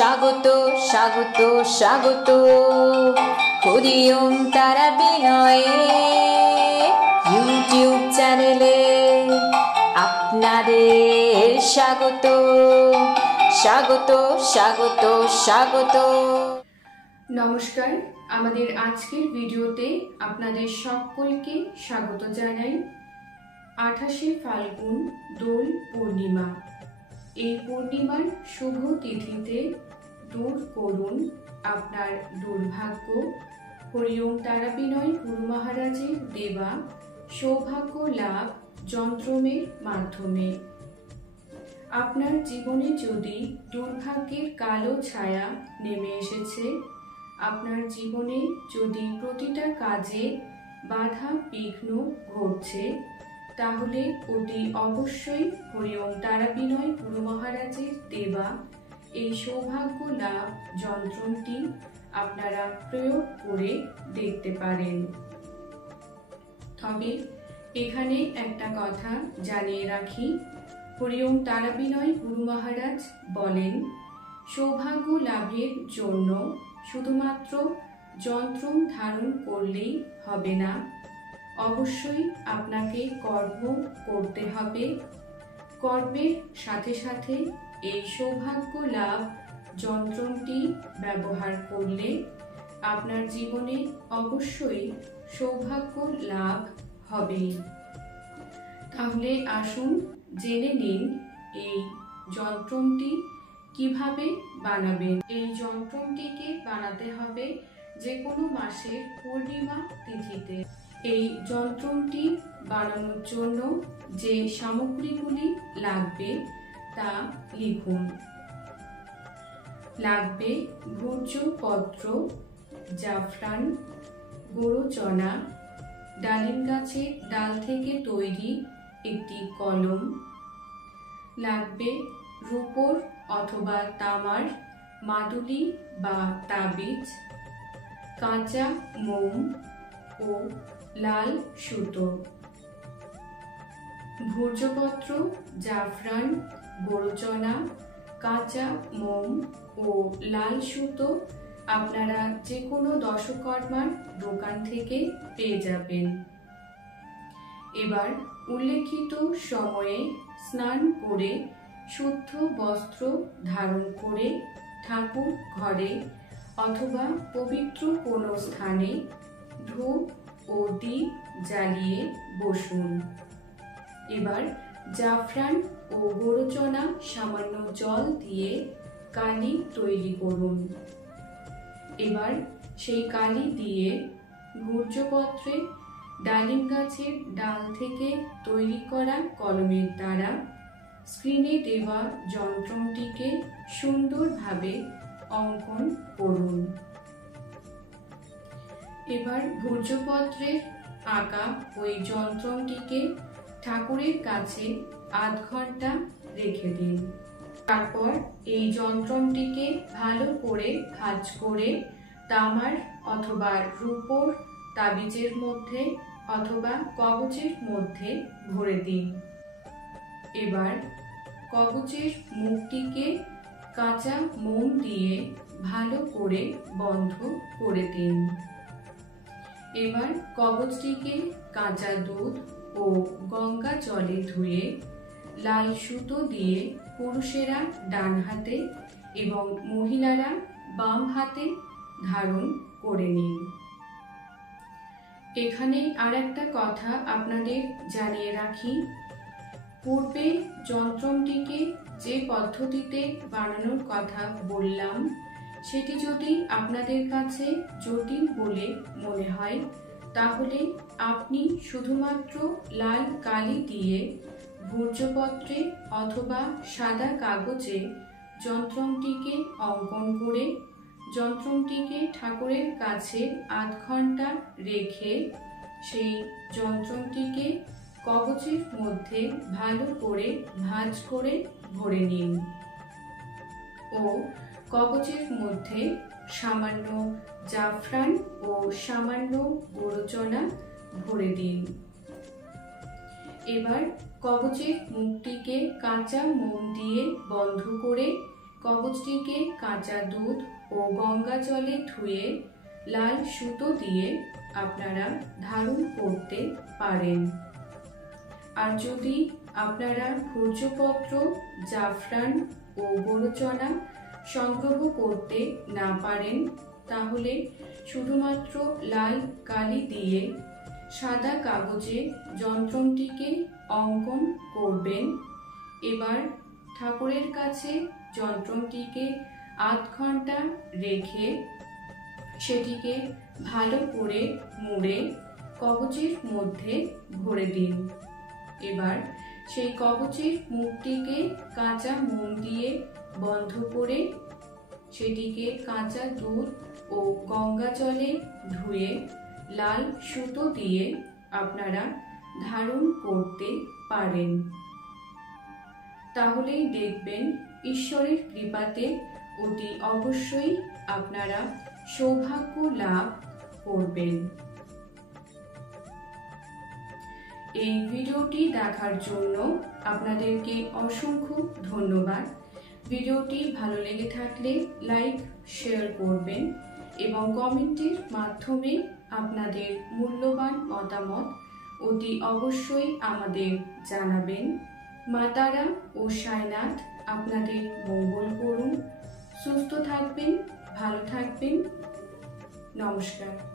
স্বাগত স্বাগত স্বাগত হরি ওম তারা বিনয়ে ইউটিউব চ্যানেলে আপনাদের স্বাগত স্বাগত স্বাগত স্বাগত। নমস্কার, আমাদের আজকের ভিডিওতে আপনাদের সকলকে স্বাগত জানাই। 28শে ফাল্গুন দোল পূর্ণিমা। এই পূর্ণিমার শুভ তিথিতে দূর করুন আপনার দুর্ভাগ্য। হরি ওম তারা বিনয় গুরু মহারাজের দেবা সৌভাগ্য লাভ যন্ত্রমের মাধ্যমে। আপনার জীবনে যদি দুর্ভাগ্যের কালো ছায়া নেমে এসেছে, আপনার জীবনে যদি প্রতিটা কাজে বাধা বিঘ্ন ঘটছে, তাহলে অতি অবশ্যই হরি ওম তারা বিনয় গুরু মহারাজের দেবা এই সৌভাগ্য লাভ যন্ত্রটি আপনারা প্রয়োগ করে দেখতে পারেন। তবে এখানে একটা কথা জানিয়ে রাখি, হরি ওম তারা বিনয় গুরু মহারাজ বলেন, সৌভাগ্য লাভের জন্য শুধুমাত্র যন্ত্র ধারণ করলেই হবে না, অবশ্যই আপনাকে কর্ম করতে হবে। কর্মের সাথে সাথে এই সৌভাগ্য লাভ যন্ত্রটি ব্যবহার করলে আপনার জীবনে অবশ্যই সৌভাগ্য লাভ হবে। তাহলে আসুন জেনে নিন এই যন্ত্রটি কিভাবে বানাবেন। এই যন্ত্রটিকে বানাতে হবে যে কোনো মাসের পূর্ণিমা তিথিতে। এই যন্ত্রটি বানানোর জন্য যে সামগ্রীগুলি লাগবে তা লিখুন। লাগবে ভূর্জপত্র, জাফরান, গোরচনা, ডালিম গাছের ডাল থেকে তৈরি একটি কলম, লাগবে রূপোর অথবা তামার মাদুলি বা তাবিজ, কাঁচা মোম ও লাল সুতো। ভূর্জপত্র, জাফরান, গোরচনা, কাঁচা মোম ও লাল সুতো আপনারা যে কোনো দশকর্মার দোকান থেকে পেয়ে যাবেন। এবার উল্লেখিত সময়ে স্নান করে শুদ্ধ বস্ত্র ধারণ করে ঠাকুর ঘরে অথবা পবিত্র কোনো স্থানে ধূপ ও দীপ জ্বালিয়ে বসুন। এবার জাফরান ও গোরচনা সামান্য জল দিয়ে কালি তৈরি করুন। এবার সেই কালি দিয়ে ভূর্জপত্রে ডালিম গাছের ডাল থেকে তৈরি করা কলমের দ্বারা স্ক্রিনে দেওয়া যন্ত্রটিকে সুন্দরভাবে অঙ্কন করুন। এবার ভূর্জপত্রের আঁকা ওই যন্ত্রটিকে ঠাকুরের কাছে আধ ঘন্টা রেখে দিন। তারপর এই যন্ত্রটিকে ভালো করে ভাঁজ করে তামার অথবা রূপোর তাবিজের মধ্যে অথবা কবচের মধ্যে ভরে দিন। এবার কবচের মুখটিকে কাঁচা মোম দিয়ে ভালো করে বন্ধ করে দিন। এবার কবচটিকে কাঁচা দুধ ও গঙ্গা জলে ধুয়ে লাল সুতো দিয়ে পুরুষেরা ডান হাতে এবং মহিলারা বাম হাতে ধারণ করে নিন। এখানে আর একটা কথা আপনাদের জানিয়ে রাখি, পূর্বে যন্ত্রটিকে যে পদ্ধতিতে বানানোর কথা বললাম সেটি যদি আপনাদের কাছে জটিল বলে মনে হয়, তাহলে আপনি শুধুমাত্র লাল কালি দিয়ে ভূর্জপত্রে অথবা সাদা কাগজে যন্ত্রটিকে অঙ্কন করে যন্ত্রটিকে ঠাকুরের কাছে আধ ঘন্টা রেখে সেই যন্ত্রটিকে কবচের মধ্যে ভালো করে ভাঁজ করে ভরে নিন ও কবচের মধ্যে সামান্য জাফরান ও সামান্য গোরচনা ভরে দিন। এবার কবচের মুখটিকে কাঁচা মোম দিয়ে বন্ধ করে কবচটিকে কাঁচা দুধ ও গঙ্গা জলে ধুয়ে লাল সুতো দিয়ে আপনারা ধারণ করতে পারেন। আর যদি আপনারা ভূর্জপত্র, জাফরান ও গোরচনা সংগ্রহ করতে না পারেন, তাহলে শুধুমাত্র লাল কালি দিয়ে সাদা কাগজে যন্ত্রটিকে অঙ্কন করবেন। এবার ঠাকুরের কাছে যন্ত্রটিকে আধ ঘন্টা রেখে সেটিকে ভালো করে মুড়ে কবচের মধ্যে ভরে দিন। এবার সেই কবচের মুখটিকে কাঁচা মোম দিয়ে বন্ধ করে সেটিকে কাঁচা দুধ ও গঙ্গা জলে ধুয়ে লাল সুতো দিয়ে আপনারা ধারণ করতে পারেন। তাহলেই দেখবেন ঈশ্বরের কৃপাতে অতি অবশ্যই আপনারা সৌভাগ্য লাভ করবেন। এই ভিডিওটি দেখার জন্য আপনাদেরকে অসংখ্য ধন্যবাদ। ভিডিওটি ভালো লেগে থাকলে লাইক, শেয়ার করবেন এবং কমেন্টের মাধ্যমে আপনাদের মূল্যবান মতামত অতি অবশ্যই আমাদের জানাবেন। মা তারা ও সাইনাথ আপনাদের মঙ্গল করুন। সুস্থ থাকবেন, ভালো থাকবেন। নমস্কার।